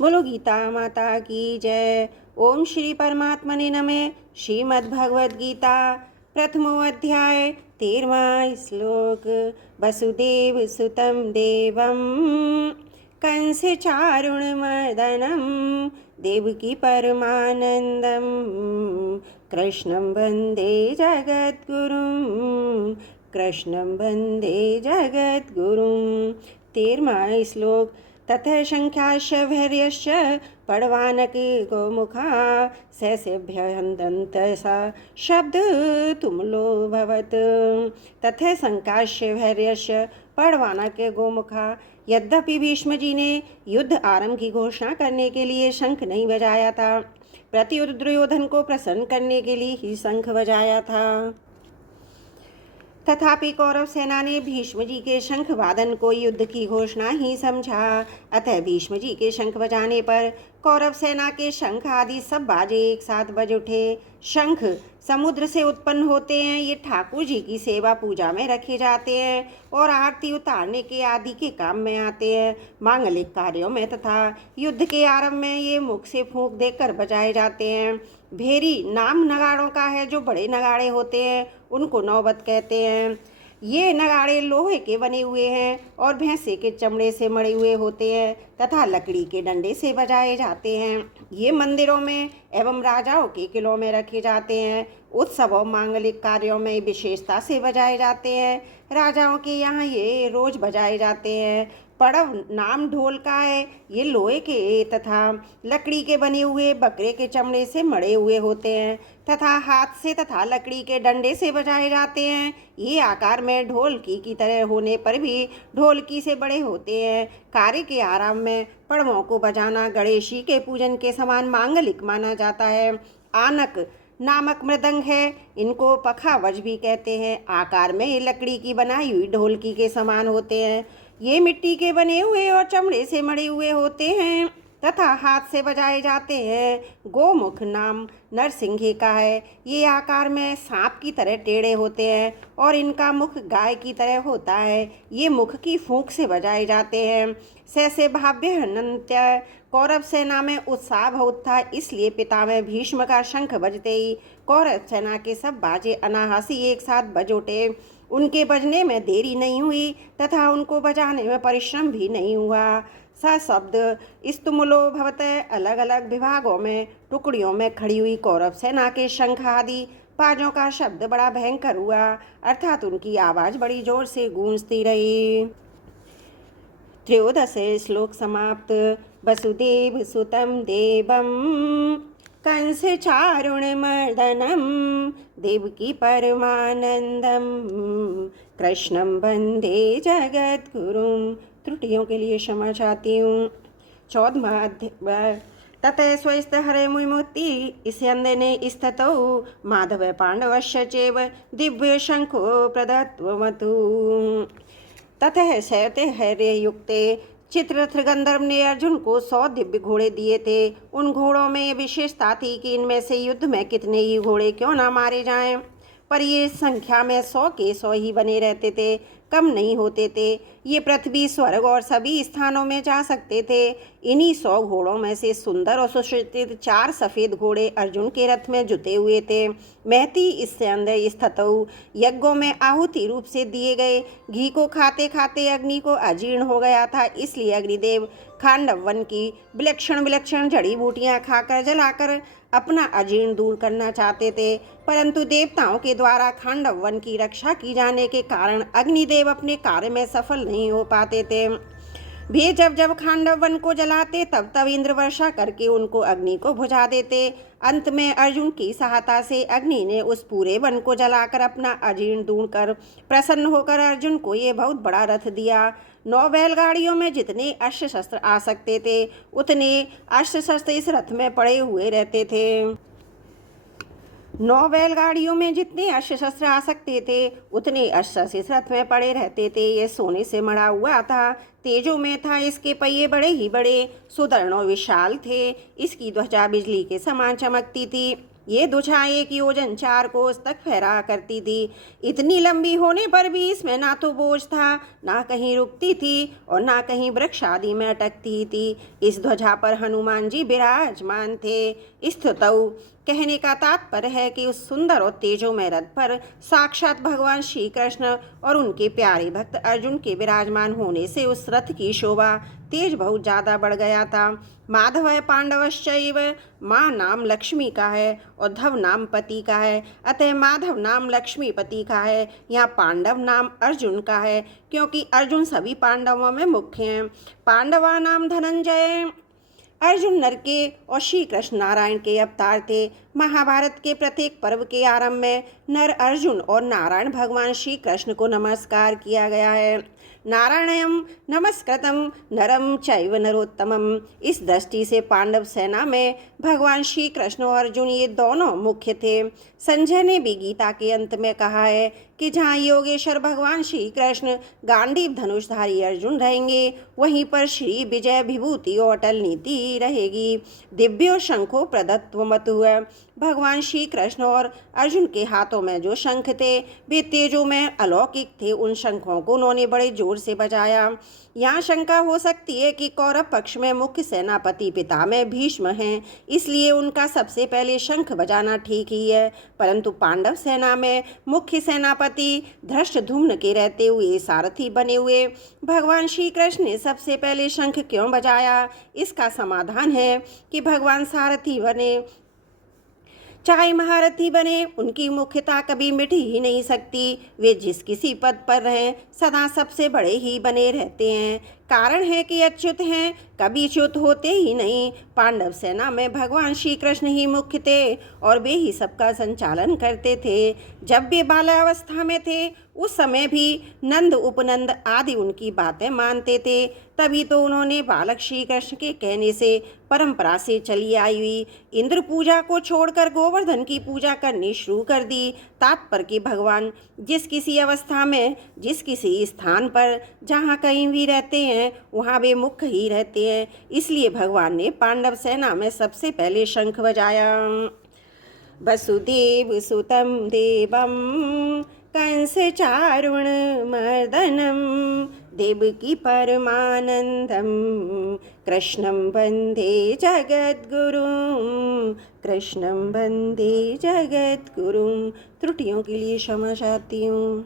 बोलो गीता माता की जय। ओम श्री परमात्मने नमः। श्रीमद्भगवद गीता प्रथमो अध्याय 13वां श्लोक। वसुदेव सुतं देवं कंस चारुणमर्दनं देवकी परमानंदं कृष्णं वंदे जगद्गुरुं। कृष्णं वंदे जगद्गुरुं। 13वां श्लोक। ततः शङ्ख्याश्च भैर्यश्च पडवानक गोमुखा ससेभ्यहन्दन्त सा शब्द तुमलो भवत्। ततः शङ्खाश्च भैर्यश्च पडवानक गोमुखा। यद्यपि भीष्म जी ने युद्ध आरंभ की घोषणा करने के लिए शंख नहीं बजाया था, प्रत्युत दुर्योधन को प्रसन्न करने के लिए ही शंख बजाया था। तथापि कौरव सेना ने भीष्म जी के शंख वादन को युद्ध की घोषणा ही समझा। अतः भीष्म जी के शंख बजाने पर कौरव सेना के शंख आदि सब बाजे एक साथ बज उठे। शंख समुद्र से उत्पन्न होते हैं। ये ठाकुर जी की सेवा पूजा में रखे जाते हैं और आरती उतारने के आदि के काम में आते हैं। मांगलिक कार्यों में तथा युद्ध के आरंभ में ये मुख से फूंक देकर बजाए जाते हैं। भेरी नाम नगाड़ों का है। जो बड़े नगाड़े होते हैं उनको नौबत कहते हैं। ये नगाड़े लोहे के बने हुए हैं और भैंसे के चमड़े से मड़े हुए होते हैं तथा लकड़ी के डंडे से बजाए जाते हैं। ये मंदिरों में एवं राजाओं के किलों में रखे जाते हैं। उत्सव और मांगलिक कार्यों में विशेषता से बजाए जाते हैं। राजाओं के यहाँ ये रोज बजाए जाते हैं। पड़व नाम ढोल का है। ये लोहे के तथा लकड़ी के बने हुए बकरे के चमड़े से मड़े हुए होते हैं तथा हाथ से तथा लकड़ी के डंडे से बजाए जाते हैं। ये आकार में ढोलकी की तरह होने पर भी ढोलकी से बड़े होते हैं। कार्य के आरंभ में पड़वों को बजाना गणेश जी के पूजन के समान मांगलिक माना जाता है। आनक नामक मृदंग है। इनको पखावज भी कहते हैं। आकार में ये लकड़ी की बनाई हुई ढोलकी के समान होते हैं। ये मिट्टी के बने हुए और चमड़े से मड़े हुए होते हैं तथा हाथ से बजाए जाते हैं। गोमुख नाम नरसिंह का है। ये आकार में सांप की तरह टेढ़े होते हैं और इनका मुख गाय की तरह होता है। ये मुख की फूंक से बजाए जाते हैं। सहसे भाव्य नृत्य। कौरव सेना में उत्साह बहुत था, इसलिए पितामह भीष्म का शंख बजते ही कौरव सेना के सब बाजे अनायासी एक साथ बज उठे। उनके बजने में देरी नहीं हुई तथा उनको बजाने में परिश्रम भी नहीं हुआ। स शब्द स्तुमुलो भवत। अलग अलग विभागों में टुकड़ियों में खड़ी हुई कौरव सेना के शंख आदि बाजों का शब्द बड़ा भयंकर हुआ, अर्थात उनकी आवाज बड़ी जोर से गूंजती रही। 13 श्लोक समाप्त। वसुदेव सुतं देवं कंस चारुणमर्दनं देवकी परमानंदं कृष्णं वंदे जगद्गुरुं। त्रुटियों के लिए क्षमा चाहती हूँ। 14वां अध्याय। ततः स्वस्त हरे मुमुक्ति स्यन्दने स्थितौ माधव पाण्डवश्च चैव दिव्य शंखो प्रदत्तवतु। ततः शयते हरे युक्ते चित्ररथ गंधर्व ने अर्जुन को 100 दिव्य घोड़े दिए थे। उन घोड़ों में ये विशेषता थी कि इनमें से युद्ध में कितने ही घोड़े क्यों ना मारे जाएं, पर ये संख्या में 100 के 100 ही बने रहते थे, कम नहीं होते थे। ये पृथ्वी स्वर्ग और सभी स्थानों में जा सकते थे। इन्हीं 100 घोड़ों में से सुंदर और सुसज्जित 4 सफ़ेद घोड़े अर्जुन के रथ में जुटे हुए थे। महती इससे अंदर स्थितौ यज्ञों में आहुति रूप से दिए गए घी को खाते खाते अग्नि को अजीर्ण हो गया था, इसलिए अग्निदेव खांडव वन की विलक्षण विलक्षण जड़ी बूटियाँ खाकर जलाकर अपना अजीर्ण दूर करना चाहते थे, परंतु देवताओं के द्वारा खांडव वन की रक्षा की जाने के कारण अग्निदेव अपने कार्य में सफल नहीं हो पाते थे। वे जब जब खांडव वन को जलाते तब तब इंद्र वर्षा करके उनको अग्नि को बुझा देते। अंत में अर्जुन की सहायता से अग्नि ने उस पूरे वन को जलाकर अपना अजीर्ण दूर कर प्रसन्न होकर अर्जुन को ये बहुत बड़ा रथ दिया। 9 बैलगाड़ियों में जितने अस्त्र शस्त्र आ सकते थे उतने अस्त्र शस्त्र इस रथ में पड़े हुए रहते थे। 9 बैलगाड़ियों में जितने अस्त्र शस्त्र आ सकते थे उतने अस्त्र शस्त्र इस रथ में पड़े रहते थे। ये सोने से मढ़ा हुआ था, तेजों में था। इसके पहिए बड़े ही बड़े, सुदृढ़ और विशाल थे। इसकी ध्वजा बिजली के समान चमकती थी। ये दुछा 1 योजन 4 कोस तक फहरा करती थी। इतनी लंबी होने पर भी इसमें ना तो बोझ था, ना कहीं रुकती थी और ना कहीं वृक्ष आदि में अटकती थी। इस ध्वजा पर हनुमान जी विराजमान थे। स्तुतौ कहने का तात्पर्य है कि उस सुंदर और तेजोमय रथ पर साक्षात भगवान श्री कृष्ण और उनके प्यारे भक्त अर्जुन के विराजमान होने से उस रथ की शोभा तेज बहुत ज़्यादा बढ़ गया था। माधव पांडवश्चैव, माँ नाम लक्ष्मी का है और धव नाम पति का है, अतः माधव नाम लक्ष्मीपति का है। यहाँ पांडव नाम अर्जुन का है क्योंकि अर्जुन सभी पांडवों में मुख्य हैं। पांडवा नाम धनंजय, अर्जुन नर के और श्री कृष्ण नारायण के अवतार थे। महाभारत के प्रत्येक पर्व के आरंभ में नर अर्जुन और नारायण भगवान श्री कृष्ण को नमस्कार किया गया है। नारायणयम नमस्कृतम नरम चैव नरोत्तमम। इस दृष्टि से पांडव सेना में भगवान श्री कृष्ण और अर्जुन ये दोनों मुख्य थे। संजय ने भी गीता के अंत में कहा है कि जहाँ योगेश्वर भगवान श्री कृष्ण, गांडीव धनुषधारी अर्जुन रहेंगे, वहीं पर श्री विजय विभूति और अटल नीति रहेगी। दिव्यो शंखो प्रदत्व मत हुआ। भगवान श्री कृष्ण और अर्जुन के हाथों में जो शंख थे वे तेजों में अलौकिक थे। उन शंखों को उन्होंने बड़े जोर से बजाया। यहाँ शंका हो सकती है कि कौरव पक्ष में मुख्य सेनापति पितामह भीष्म हैं, इसलिए उनका सबसे पहले शंख बजाना ठीक ही है। परंतु पांडव सेना में मुख्य सेनापति धृष्टद्युम्न के रहते हुए सारथी बने हुए भगवान श्री कृष्ण ने सबसे पहले शंख क्यों बजाया? इसका समाधान है कि भगवान सारथी बने चाहे महारथी बने, उनकी मुख्यता कभी मिट ही नहीं सकती। वे जिस किसी पद पर रहें सदा सबसे बड़े ही बने रहते हैं। कारण है कि अच्युत हैं, कभी च्युत होते ही नहीं। पांडव सेना में भगवान श्री कृष्ण ही मुख्य थे और वे ही सबका संचालन करते थे। जब वे बाल्यावस्था में थे उस समय भी नंद उपनंद आदि उनकी बातें मानते थे। तभी तो उन्होंने बालक श्री कृष्ण के कहने से परंपरा से चली आई हुई इंद्र पूजा को छोड़कर गोवर्धन की पूजा करनी शुरू कर दी। तात्पर्य कि भगवान जिस किसी अवस्था में, जिस किसी स्थान पर, जहाँ कहीं भी रहते हैं वहाँ वे मुख्य ही रहते हैं। इसलिए भगवान ने पांडव सेना में सबसे पहले शंख बजाया। वसुदेव सुतं देवं कंस चारुण मर्दनम देवकी परमानंदम कृष्णं वंदे जगद्गुरुं, कृष्णं वंदे जगद्गुरुं। त्रुटियों के लिए क्षमा चाहती हूँ।